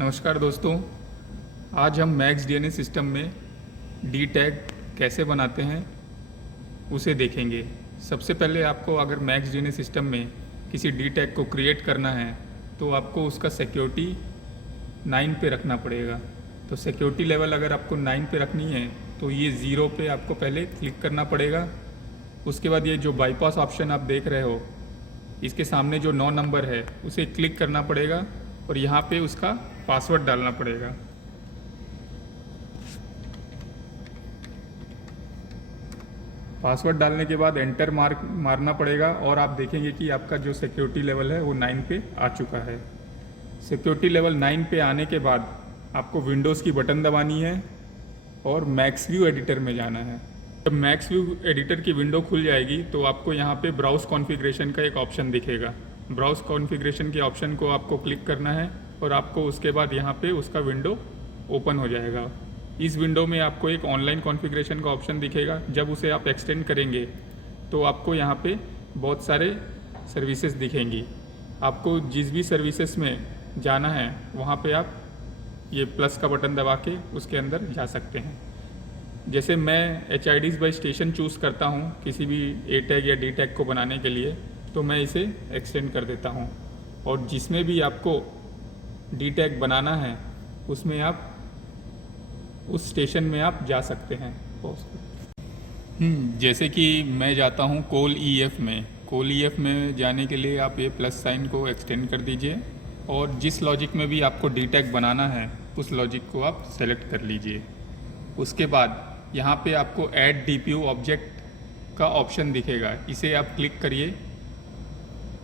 नमस्कार दोस्तों, आज हम मैक्स डीएनए सिस्टम में डी टैग कैसे बनाते हैं उसे देखेंगे। सबसे पहले आपको अगर मैक्स डीएनए सिस्टम में किसी डी टैग को क्रिएट करना है तो आपको उसका सिक्योरिटी 9 पे रखना पड़ेगा। तो सिक्योरिटी लेवल अगर आपको 9 पे रखनी है तो ये 0 पे आपको पहले क्लिक करना पड़ेगा। उसके बाद ये जो बाईपास ऑप्शन आप देख रहे हो, इसके सामने जो 9 नंबर है उसे क्लिक करना पड़ेगा और यहाँ पे उसका पासवर्ड डालना पड़ेगा। पासवर्ड डालने के बाद एंटर मारना पड़ेगा और आप देखेंगे कि आपका जो सिक्योरिटी लेवल है वो 9 पे आ चुका है। सिक्योरिटी लेवल 9 पे आने के बाद आपको विंडोज़ की बटन दबानी है और मैक्स व्यू एडिटर में जाना है। जब मैक्स व्यू एडिटर की विंडो खुल जाएगी तो आपको यहाँ पे ब्राउज कॉन्फ़िगरेशन का एक ऑप्शन दिखेगा। ब्राउज कॉन्फ़िगरेशन के ऑप्शन को आपको क्लिक करना है और आपको उसके बाद यहाँ पे उसका विंडो ओपन हो जाएगा। इस विंडो में आपको एक ऑनलाइन कॉन्फ़िगरेशन का ऑप्शन दिखेगा। जब उसे आप एक्सटेंड करेंगे तो आपको यहाँ पे बहुत सारे सर्विसेज दिखेंगी। आपको जिस भी सर्विसेज में जाना है वहाँ पे आप ये प्लस का बटन दबा के उसके अंदर जा सकते हैं। जैसे मैं HIDs बाई स्टेशन चूज़ करता हूँ किसी भी ए टैग या डी टैग को बनाने के लिए, तो मैं इसे एक्सटेंड कर देता हूँ और जिसमें भी आपको डी टैग बनाना है उसमें आप उस स्टेशन में आप जा सकते हैं। जैसे कि मैं जाता हूँ कोल EF में। कोल EF में जाने के लिए आप ये प्लस साइन को एक्सटेंड कर दीजिए और जिस लॉजिक में भी आपको डी टैग बनाना है उस लॉजिक को आप सेलेक्ट कर लीजिए। उसके बाद यहाँ पे आपको ऐड DPU ऑब्जेक्ट का ऑप्शन दिखेगा, इसे आप क्लिक करिए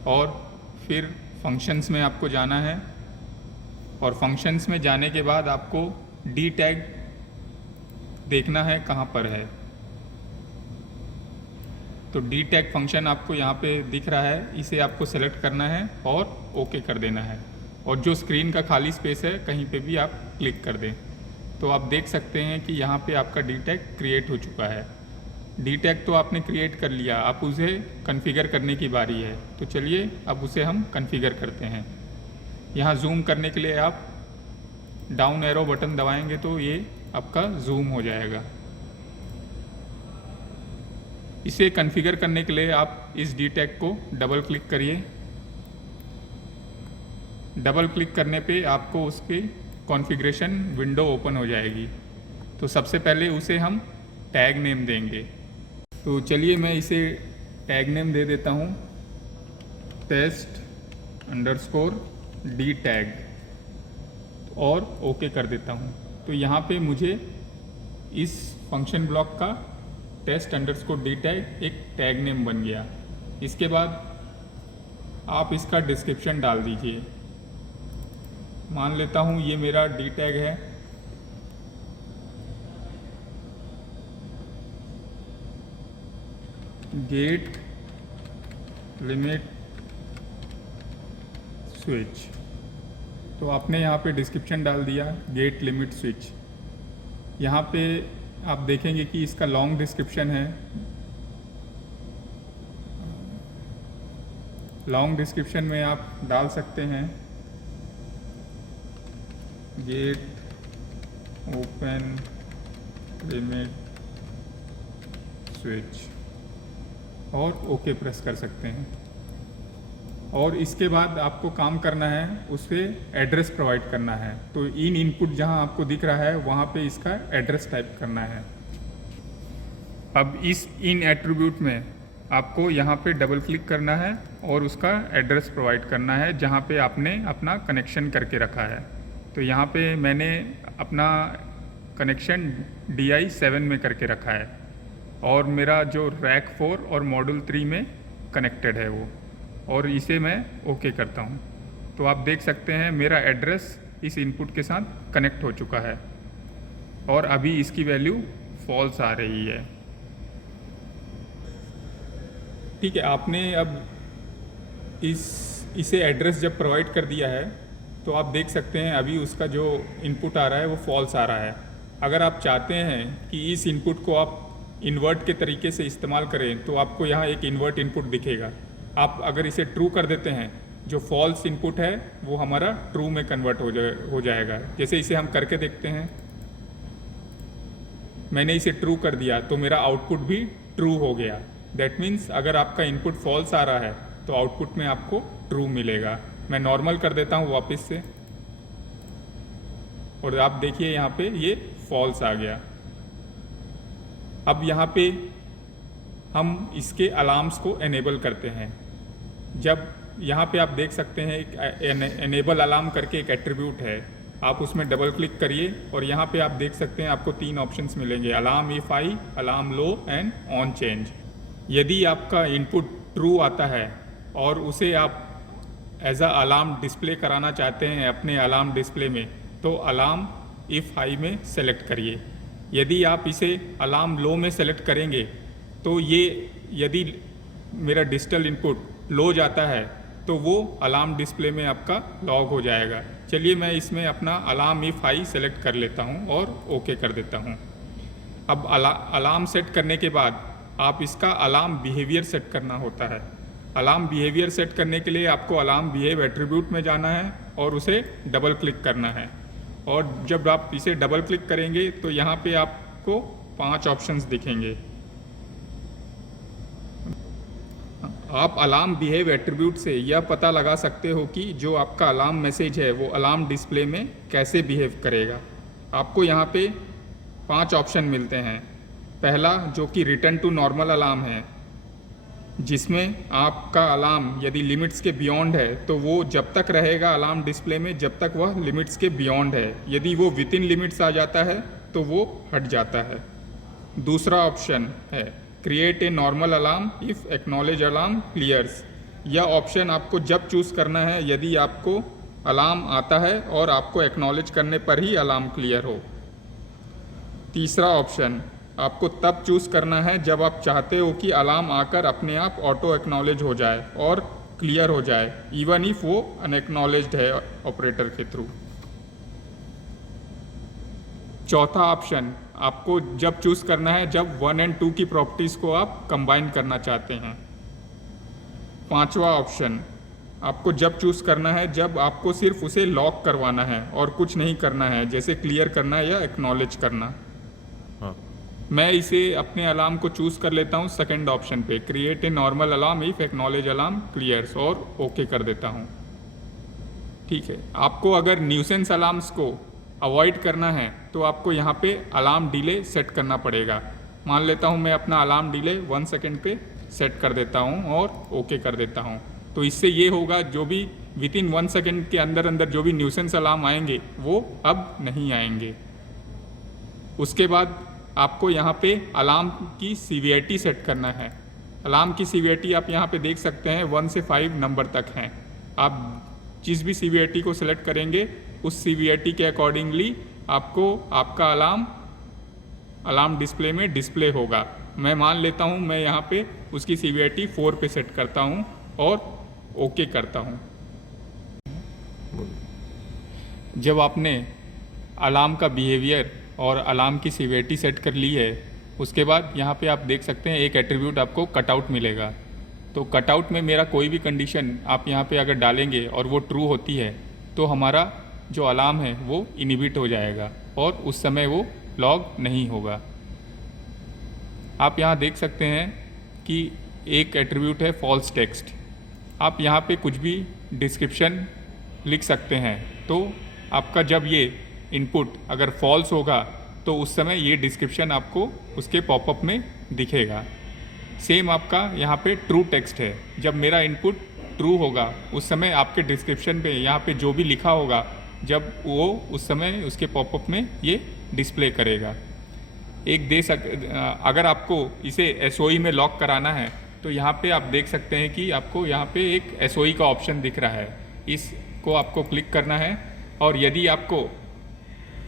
और फिर फंक्शंस में आपको जाना है और फंक्शंस में जाने के बाद आपको डी टैग देखना है कहाँ पर है। तो डी टैग फंक्शन आपको यहाँ पे दिख रहा है, इसे आपको सेलेक्ट करना है और ओके कर देना है और जो स्क्रीन का खाली स्पेस है कहीं पे भी आप क्लिक कर दें। तो आप देख सकते हैं कि यहाँ पे आपका डी टैग क्रिएट हो चुका है। डी टैग तो आपने क्रिएट कर लिया, आप उसे कॉन्फ़िगर करने की बारी है। तो चलिए अब उसे हम कॉन्फ़िगर करते हैं। यहाँ जूम करने के लिए आप डाउन एरो बटन दबाएंगे तो ये आपका जूम हो जाएगा। इसे कॉन्फ़िगर करने के लिए आप इस डी टैग को डबल क्लिक करिए। डबल क्लिक करने पे आपको उसकी कॉन्फ़िगरेशन विंडो ओपन हो जाएगी। तो सबसे पहले उसे हम टैग नेम देंगे। तो चलिए मैं इसे टैग नेम दे देता हूँ test_d टैग और ओके कर देता हूँ। तो यहाँ पे मुझे इस फंक्शन ब्लॉक का test_d टैग एक टैग नेम बन गया। इसके बाद आप इसका डिस्क्रिप्शन डाल दीजिए। मान लेता हूँ ये मेरा डी टैग है। Gate limit switch. तो आपने यहाँ पे डिस्क्रिप्शन डाल दिया गेट लिमिट स्विच। यहाँ पे आप देखेंगे कि इसका लॉन्ग डिस्क्रिप्शन है। लॉन्ग डिस्क्रिप्शन में आप डाल सकते हैं गेट ओपन लिमिट स्विच और ओके प्रेस कर सकते हैं। और इसके बाद आपको काम करना है, उस पर एड्रेस प्रोवाइड करना है। तो इन इनपुट जहां आपको दिख रहा है वहां पे इसका एड्रेस टाइप करना है। अब इस इन एट्रीब्यूट में आपको यहाँ पे डबल क्लिक करना है और उसका एड्रेस प्रोवाइड करना है जहाँ पे आपने अपना कनेक्शन करके रखा है। तो यहाँ पे मैंने अपना कनेक्शन DI7 में करके रखा है और मेरा जो रैक 4 और मॉड्यूल 3 में कनेक्टेड है वो, और इसे मैं ओके करता हूँ। तो आप देख सकते हैं मेरा एड्रेस इस इनपुट के साथ कनेक्ट हो चुका है और अभी इसकी वैल्यू फॉल्स आ रही है। ठीक है, आपने अब इसे एड्रेस जब प्रोवाइड कर दिया है तो आप देख सकते हैं अभी उसका जो इनपुट आ रहा है वो फॉल्स आ रहा है। अगर आप चाहते हैं कि इस इनपुट को आप इन्वर्ट के तरीके से इस्तेमाल करें तो आपको यहाँ एक इन्वर्ट इनपुट दिखेगा। आप अगर इसे ट्रू कर देते हैं जो फॉल्स इनपुट है वो हमारा ट्रू में कन्वर्ट हो जाएगा। जैसे इसे हम करके देखते हैं, मैंने इसे ट्रू कर दिया तो मेरा आउटपुट भी ट्रू हो गया। दैट मीन्स अगर आपका इनपुट फॉल्स आ रहा है तो आउटपुट में आपको ट्रू मिलेगा। मैं नॉर्मल कर देता हूँ वापस से, और आप देखिए यहाँ पे ये फॉल्स आ गया। अब यहाँ पे हम इसके अलार्म्स को एनेबल करते हैं। जब यहाँ पे आप देख सकते हैं एक एनेबल अलार्म करके एक एट्रीब्यूट है, आप उसमें डबल क्लिक करिए और यहाँ पे आप देख सकते हैं आपको 3 ऑप्शंस मिलेंगे, alarm if high, alarm low and on change. यदि आपका इनपुट ट्रू आता है और उसे आप एज अ अलार्म डिस्प्ले कराना चाहते हैं अपने अलार्म डिस्प्ले में, तो अलार्म इफ हाई में सेलेक्ट करिए। यदि आप इसे अलार्म लो में सेलेक्ट करेंगे तो ये यदि मेरा डिजिटल इनपुट लो जाता है तो वो अलार्म डिस्प्ले में आपका लॉग हो जाएगा। चलिए मैं इसमें अपना अलार्म इफ हाई सेलेक्ट कर लेता हूँ और ओके कर देता हूँ। अब अलार्म सेट करने के बाद आप इसका अलार्म बिहेवियर सेट करना होता है। अलार्म बिहेवियर सेट करने के लिए आपको अलार्म बिहेव एट्रीब्यूट में जाना है और उसे डबल क्लिक करना है, और जब आप इसे डबल क्लिक करेंगे तो यहाँ पे आपको 5 ऑप्शंस दिखेंगे। आप अलार्म बिहेव एट्रीब्यूट से यह पता लगा सकते हो कि जो आपका अलार्म मैसेज है वो अलार्म डिस्प्ले में कैसे बिहेव करेगा। आपको यहाँ पे 5 ऑप्शन मिलते हैं। पहला जो कि रिटर्न टू नॉर्मल अलार्म है, जिसमें आपका अलार्म यदि लिमिट्स के बियॉन्ड है तो वो जब तक रहेगा अलार्म डिस्प्ले में जब तक वह लिमिट्स के बियॉन्ड है। यदि वो विद इन लिमिट्स आ जाता है तो वो हट जाता है। दूसरा ऑप्शन है create a normal alarm if acknowledge alarm clears. यह ऑप्शन आपको जब चूज़ करना है यदि आपको अलार्म आता है और आपको एक्नॉलेज करने पर ही अलार्म क्लियर हो। तीसरा ऑप्शन आपको तब चूज़ करना है जब आप चाहते हो कि अलार्म आकर अपने आप ऑटो एक्नॉलेज हो जाए और क्लियर हो जाए, इवन इफ वो अनएक्नॉलेज्ड है ऑपरेटर के थ्रू। चौथा ऑप्शन आपको जब चूज़ करना है जब 1 और 2 की प्रॉपर्टीज़ को आप कंबाइन करना चाहते हैं। पांचवा ऑप्शन आपको जब चूज़ करना है जब आपको सिर्फ उसे लॉक करवाना है और कुछ नहीं करना है, जैसे क्लियर करना या एक्नॉलेज करना। मैं इसे अपने अलार्म को चूज़ कर लेता हूँ सेकंड ऑप्शन पे, create a normal alarm if acknowledge alarm clears, और ओके कर देता हूँ। ठीक है, आपको अगर न्यूसेंस अलार्म्स को अवॉइड करना है तो आपको यहाँ पे अलार्म डिले सेट करना पड़ेगा। मान लेता हूँ मैं अपना अलार्म डिले 1 सेकेंड पे सेट कर देता हूँ और ओके कर देता हूँ। तो इससे ये होगा जो भी विद इन 1 सेकेंड के अंदर अंदर जो भी न्यूसेंस अलार्म आएंगे वो अब नहीं आएंगे। उसके बाद आपको यहाँ पे अलार्म की सीवीआईटी सेट करना है। अलार्म की सीवीआईटी आप यहाँ पे देख सकते हैं 1 से 5 नंबर तक हैं। आप जिस भी सीवीआईटी को सिलेक्ट करेंगे उस सीवीआईटी के अकॉर्डिंगली आपको आपका अलार्म डिस्प्ले में डिस्प्ले होगा। मैं मान लेता हूँ मैं यहाँ पे उसकी सीवीआईटी 4 पे सेट करता हूँ और ओके करता हूँ। जब आपने अलार्म का बिहेवियर और अलार्म की सीवीआईटी सेट कर ली है, उसके बाद यहाँ पे आप देख सकते हैं एक एट्रीब्यूट आपको कटआउट मिलेगा। तो कटआउट में मेरा कोई भी कंडीशन आप यहाँ पे अगर डालेंगे और वो ट्रू होती है तो हमारा जो अलार्म है वो इनिबिट हो जाएगा और उस समय वो लॉग नहीं होगा। आप यहाँ देख सकते हैं कि एक एट्रीब्यूट है फॉल्स टेक्स्ट। आप यहाँ पे कुछ भी डिस्क्रिप्शन लिख सकते हैं, तो आपका जब ये इनपुट अगर फॉल्स होगा तो उस समय ये डिस्क्रिप्शन आपको उसके पॉपअप में दिखेगा। सेम आपका यहाँ पे ट्रू टेक्स्ट है, जब मेरा इनपुट ट्रू होगा उस समय आपके डिस्क्रिप्शन पे यहाँ पे जो भी लिखा होगा जब वो उस समय उसके पॉपअप में ये डिस्प्ले करेगा। अगर आपको इसे एसओई में लॉक कराना है तो यहाँ पे आप देख सकते हैं कि आपको यहाँ पे एक एसओई का ऑप्शन दिख रहा है, इसको आपको क्लिक करना है और यदि आपको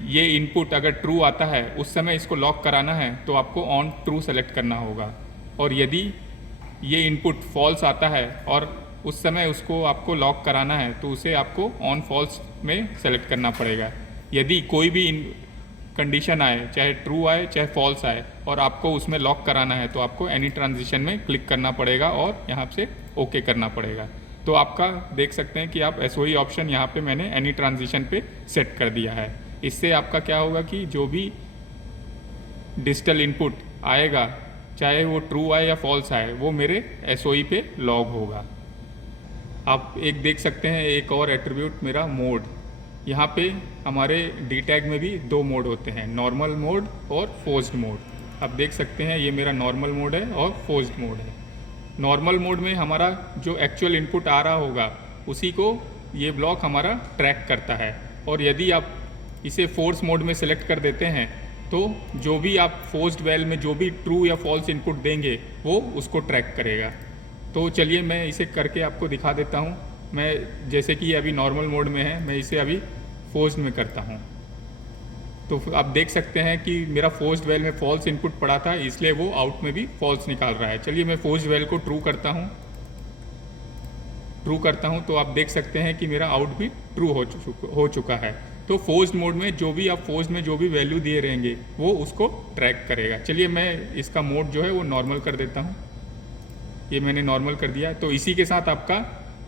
ये इनपुट अगर ट्रू आता है उस समय इसको लॉक कराना है तो आपको ऑन ट्रू सेलेक्ट करना होगा, और यदि ये इनपुट फॉल्स आता है और उस समय उसको आपको लॉक कराना है तो उसे आपको ऑन फॉल्स में सेलेक्ट करना पड़ेगा। यदि कोई भी कंडीशन आए, चाहे ट्रू आए चाहे फॉल्स आए, और आपको उसमें लॉक कराना है तो आपको एनी ट्रांजिशन में क्लिक करना पड़ेगा और यहाँ से ओके करना पड़ेगा। तो आपका देख सकते हैं कि आप SOE ऑप्शन यहाँ पे मैंने एनी ट्रांजिशन पे सेट कर दिया है। इससे आपका क्या होगा कि जो भी डिजिटल इनपुट आएगा, चाहे वो ट्रू आए या फॉल्स आए, वो मेरे SOE पे लॉग होगा। आप एक देख सकते हैं एक और एट्रीब्यूट मेरा मोड। यहाँ पे हमारे डी टैग में भी 2 मोड होते हैं, नॉर्मल मोड और फोर्स्ड मोड। आप देख सकते हैं ये मेरा नॉर्मल मोड है और फोर्स्ड मोड है। नॉर्मल मोड में हमारा जो एक्चुअल इनपुट आ रहा होगा उसी को ये ब्लॉक हमारा ट्रैक करता है, और यदि आप इसे फोर्स मोड में सेलेक्ट कर देते हैं तो जो भी आप फोर्स्ड वैल में जो भी ट्रू या फॉल्स इनपुट देंगे वो उसको ट्रैक करेगा। तो चलिए मैं इसे करके आपको दिखा देता हूँ। मैं जैसे कि अभी नॉर्मल मोड में है, मैं इसे अभी फोर्स्ड में करता हूँ। तो आप देख सकते हैं कि मेरा फोर्स्ड वैल में फॉल्स इनपुट पड़ा था, इसलिए वो आउट में भी फॉल्स निकाल रहा है। चलिए मैं फोर्स्ड वैल को ट्रू करता हूँ। तो आप देख सकते हैं कि मेरा आउट भी ट्रू हो चुका है। तो फोर्स्ड मोड में जो भी आप फोर्स्ड में जो भी वैल्यू दिए रहेंगे वो उसको ट्रैक करेगा। चलिए मैं इसका मोड जो है वो नॉर्मल कर देता हूँ। ये मैंने नॉर्मल कर दिया। तो इसी के साथ आपका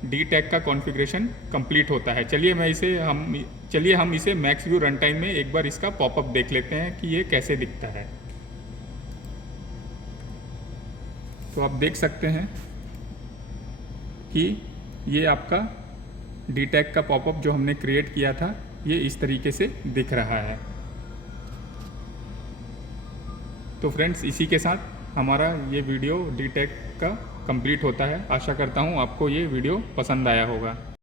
डी टैग का कॉन्फ़िगरेशन कंप्लीट होता है। चलिए हम इसे मैक्स व्यू रन टाइम में एक बार इसका पॉपअप देख लेते हैं कि ये कैसे दिखता है। तो आप देख सकते हैं कि ये आपका डी टैग का पॉपअप जो हमने क्रिएट किया था ये इस तरीके से दिख रहा है। तो फ्रेंड्स, इसी के साथ हमारा ये वीडियो डी टैग का कंप्लीट होता है। आशा करता हूँ आपको ये वीडियो पसंद आया होगा।